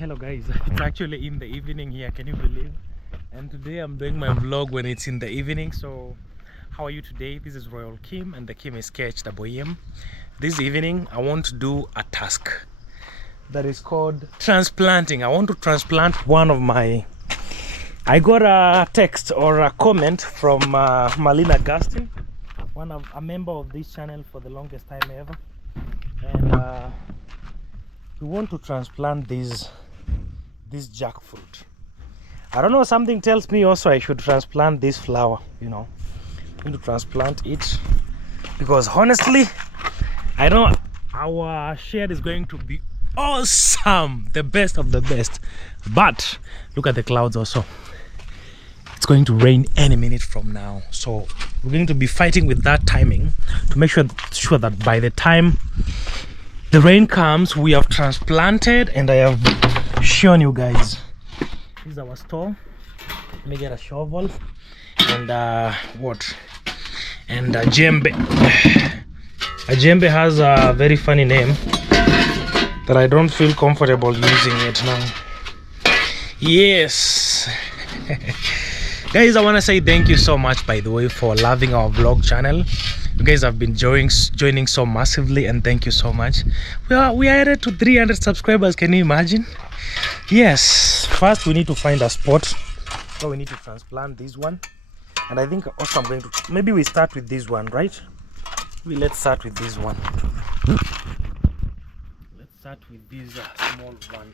Hello guys, it's actually in the evening here, can you believe? And today I'm doing my vlog when it's in the evening. So how are you today? This is Royal Kim and the Kim is KHWM. This evening I want to do a task that is called transplanting. I want to transplant one of my... I got a text or a comment from Marlene Augustine, a member of this channel for the longest time ever, and we want to transplant this jackfruit. I don't know, something tells me also I should transplant this flower, you know. I'm going to transplant it because honestly I know our shade is going to be awesome, the best of the best. But look at the clouds also. It's going to rain any minute from now, so we're going to be fighting with that timing to make sure that by the time the rain comes we have transplanted. And I have shown you guys, this is our store. Let me get a shovel and a djembe. A djembe has a very funny name that I don't feel comfortable using it now. Yes. Guys, I want to say thank you so much, by the way, for loving our vlog channel. You guys have been joining so massively, and thank you so much. We are headed to 300 subscribers. Can you imagine? Yes. First we need to find a spot, so we need to transplant this one. And I think also I'm going to, maybe we start with this one, right? Let's start with this one. Let's start with this small one.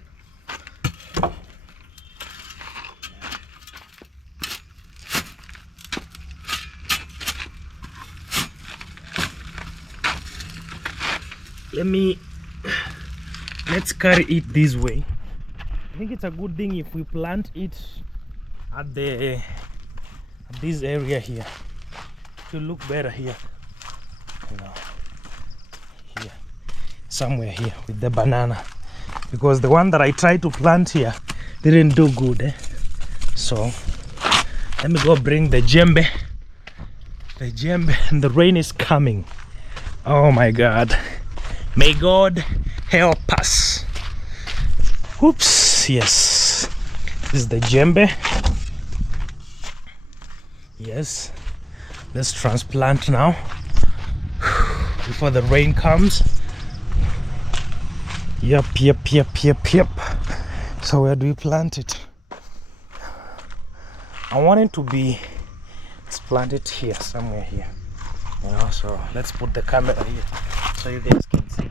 Let's carry it this way. I think it's a good thing if we plant it at this area here. It will look better here, you know, here, somewhere here with the banana, because the one that I tried to plant here didn't do good, So let me go bring the djembe, and the rain is coming. Oh my God. May God help us. Oops, yes. This is the djembe. Yes. Let's transplant now before the rain comes. Yep. So where do we plant it? I want it to be, let's plant it here, somewhere here. You know, so let's put the camera here so you guys can see.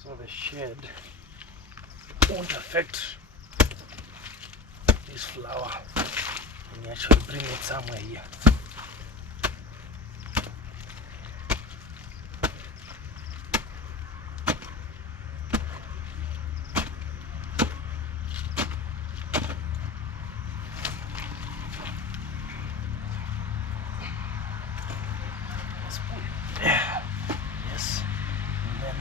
So the shade won't affect this flower. Let me actually bring it somewhere here. Yes, and then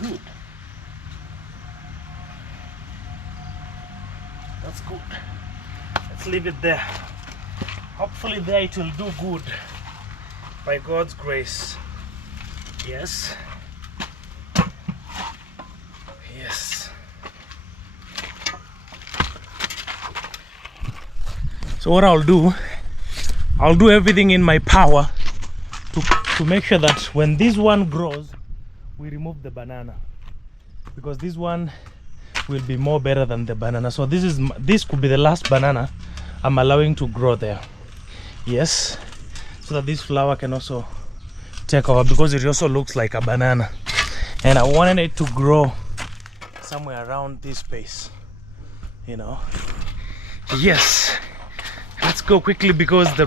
good. That's good. Let's leave it there. Hopefully there it will do good by God's grace. Yes. Yes. So what I'll do everything in my power to make sure that when this one grows, we remove the banana, because this one will be more better than the banana. So this could be the last banana I'm allowing to grow there. Yes, so that this flower can also take over, because it also looks like a banana, and I wanted it to grow somewhere around this space, you know. Yes, let's go quickly because the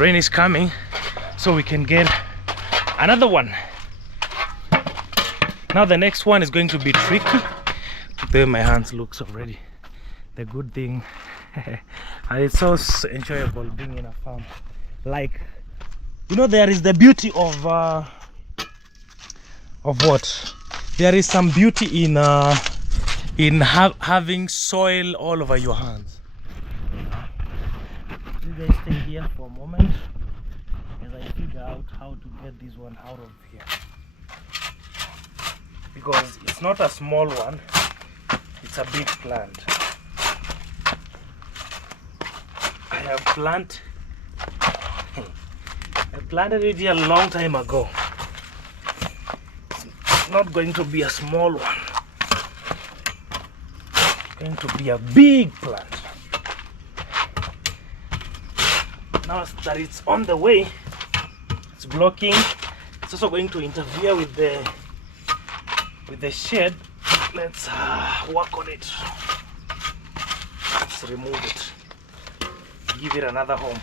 rain is coming, so we can get another one. Now the next one is going to be tricky. The way my hands looks already. The good thing, and it's so enjoyable being in a farm. Like, you know, there is the beauty of what? There is some beauty in having soil all over your hands. guys stay here for a moment as I figure out how to get this one out of here, because it's not a small one, it's a big plant. I planted it here a long time ago. It's not going to be a small one, it's going to be a big plant. Now that it's on the way, it's blocking. It's also going to interfere with the shed. Let's work on it. Let's remove it. Give it another home.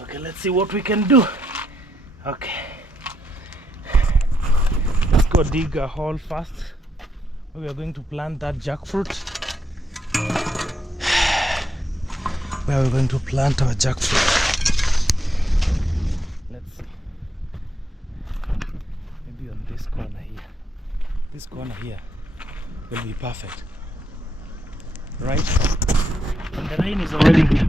Okay, let's see what we can do. Okay, let's go dig a hole first. We are going to plant that jackfruit. Where are we going to plant our jackfruit? Let's see. Maybe on this corner here. This corner here will be perfect, right? And the rain is already here.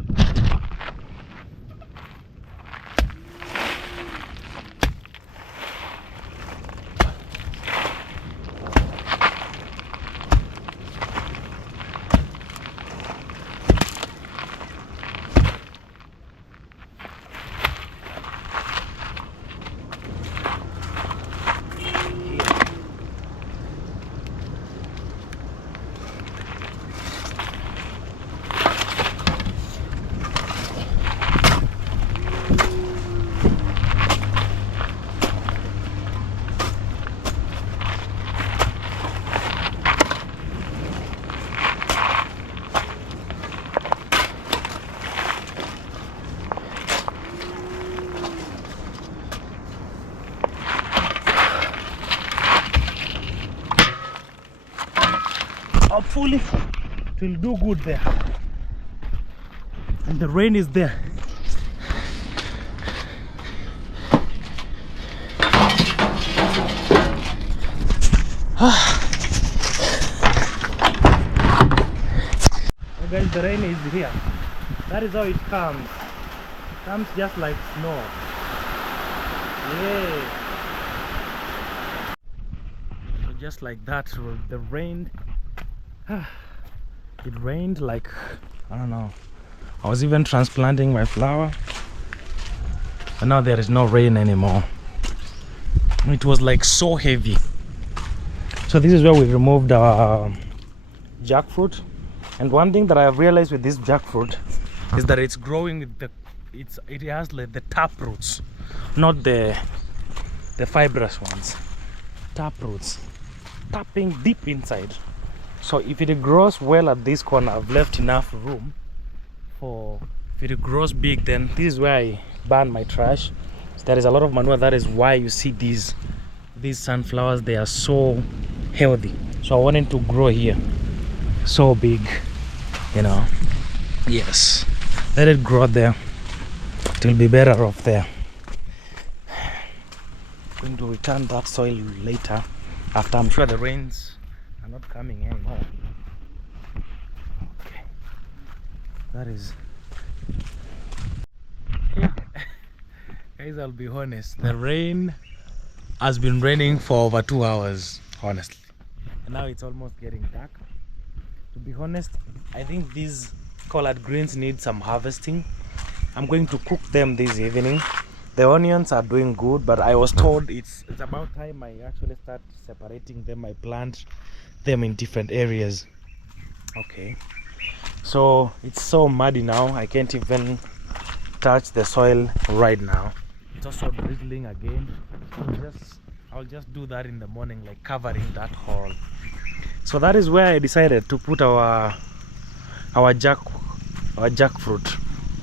Hopefully it will do good there, and the rain is there. Oh guys, the rain is here. That is how it comes. It comes just like snow. Yeah. So just like that, the rain. It rained like, I don't know, I was even transplanting my flower, and now there is no rain anymore. It was like so heavy. So this is where we removed our jackfruit. And one thing that I have realized with this jackfruit is that it's growing with it has like the tap roots, not the fibrous ones. Tap roots, tapping deep inside. So if it grows well at this corner, I've left enough room for, if it grows big, then this is where I burn my trash. So there is a lot of manure. That is why you see these sunflowers, they are so healthy. So I want it to grow here so big, you know. Yes, let it grow there. It will be better off there. I'm going to return that soil later, after I'm sure the rains are not coming anymore. Okay, that is, yeah. Guys, I'll be honest, the rain has been raining for over 2 hours, honestly, and now it's almost getting dark. To be honest, I think these collard greens need some harvesting. I'm going to cook them this evening. The onions are doing good, but I was told it's about time I actually start separating them. I plant them in different areas. Okay, so it's so muddy now, I can't even touch the soil right now. It's also drizzling again. I'll just do that in the morning, like covering that hole. So that is where I decided to put our our jackfruit.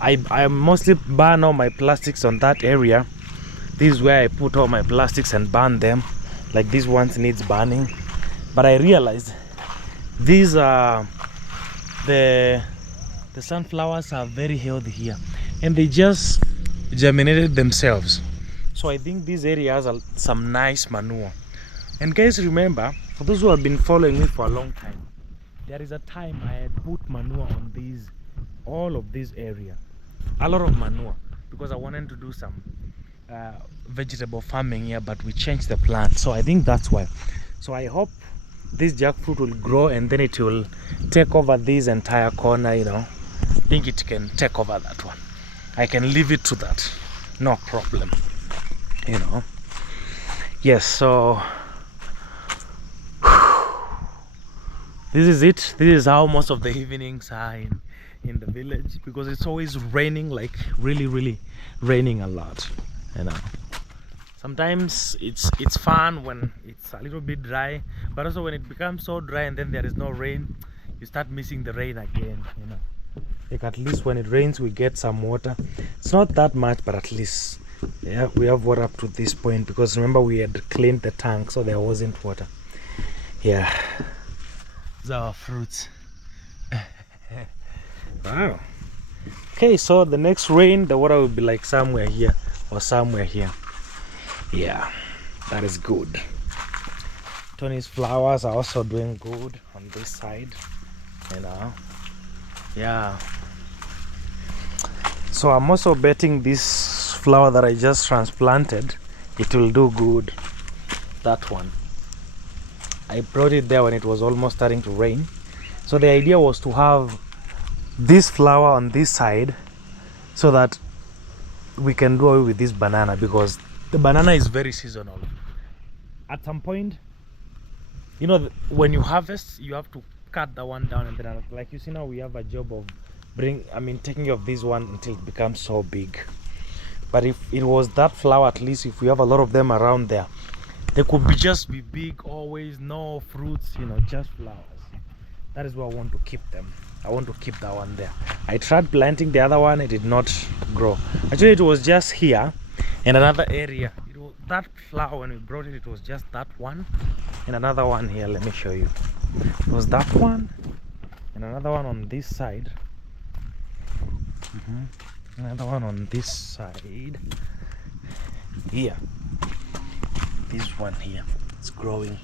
I mostly burn all my plastics on that area. This is where I put all my plastics and burn them. Like these ones needs burning. But I realized these are the sunflowers are very healthy here, and they just germinated themselves. So I think these areas are some nice manure. And guys, remember, for those who have been following me for a long time, there is a time I had put manure on these, all of this area, a lot of manure, because I wanted to do some vegetable farming here, but we changed the plan. So I think that's why. So I hope this jackfruit will grow and then it will take over this entire corner, you know. I think it can take over that one. I can leave it to that, no problem, you know. Yes, so this is it. This is how most of the evenings are in the village, because it's always raining, like really raining a lot, you know. Sometimes it's fun when it's a little bit dry, but also when it becomes so dry and then there is no rain, you start missing the rain again, you know. Like at least when it rains we get some water. It's not that much, but at least, yeah, we have water up to this point, because remember we had cleaned the tank, so there wasn't water. Yeah, these are our fruits. Wow. Okay, so the next rain the water will be like somewhere here or somewhere here. Yeah, that is good. Tony's flowers are also doing good on this side, you know. Yeah, so I'm also betting this flower that I just transplanted, it will do good. That one, I brought it there when it was almost starting to rain. So the idea was to have this flower on this side so that we can do away with this banana, because the banana is very seasonal. At some point, you know, when you harvest, you have to cut that one down, and then, like you see now, we have a job of taking care of this one until it becomes so big. But if it was that flower, at least if we have a lot of them around there, they could just be big, always no fruits, you know, just flowers. That is where I want to keep them. I want to keep that one there. I tried planting the other one, it did not grow. Actually, it was just here in another area. It was that flower, when we brought it, it was just that one, and another one here. Let me show you. It was that one and another one on this side. Another one on this side here. This one here, it's growing,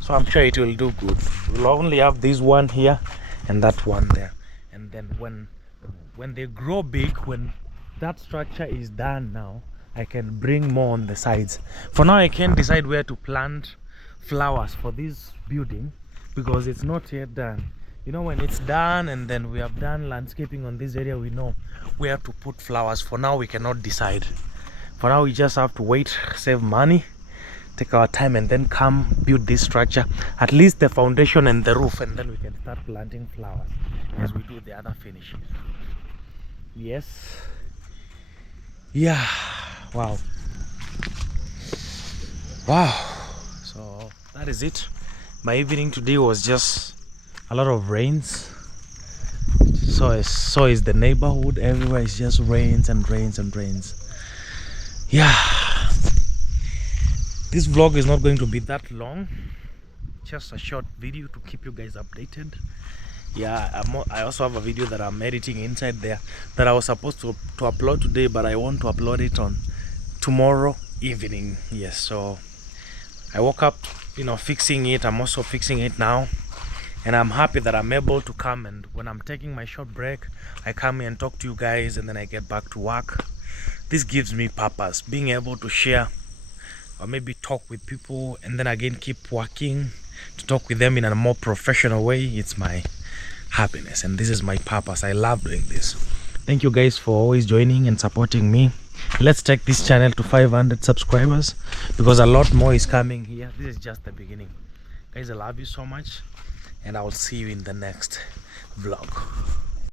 so I'm sure it will do good. We'll only have this one here and that one there, and then when they grow big, when that structure is done, now I can bring more on the sides. For now I can't decide where to plant flowers for this building because it's not yet done. You know, when it's done and then we have done landscaping on this area, we know where to put flowers. For now we cannot decide. For now we just have to wait, save money, take our time, and then come build this structure, at least the foundation and the roof, and then we can start planting flowers as we do the other finishes. Yes, yeah, wow, so that is it. My evening today was just a lot of rains. So is the neighborhood. Everywhere is just rains and rains and rains. Yeah, this vlog is not going to be that long, just a short video to keep you guys updated. Yeah, I also have a video that I'm editing inside there that I was supposed to upload today, but I want to upload it on tomorrow evening. Yes, so I woke up, you know, fixing it. I'm also fixing it now, and I'm happy that I'm able to come, and when I'm taking my short break, I come here and talk to you guys, and then I get back to work. This gives me purpose, being able to share or maybe talk with people, and then again keep working to talk with them in a more professional way. It's my happiness, and this is my purpose. I love doing this. Thank you guys for always joining and supporting me. Let's take this channel to 500 subscribers, because a lot more is coming here. This is just the beginning. Guys, I love you so much, and I will see you in the next vlog.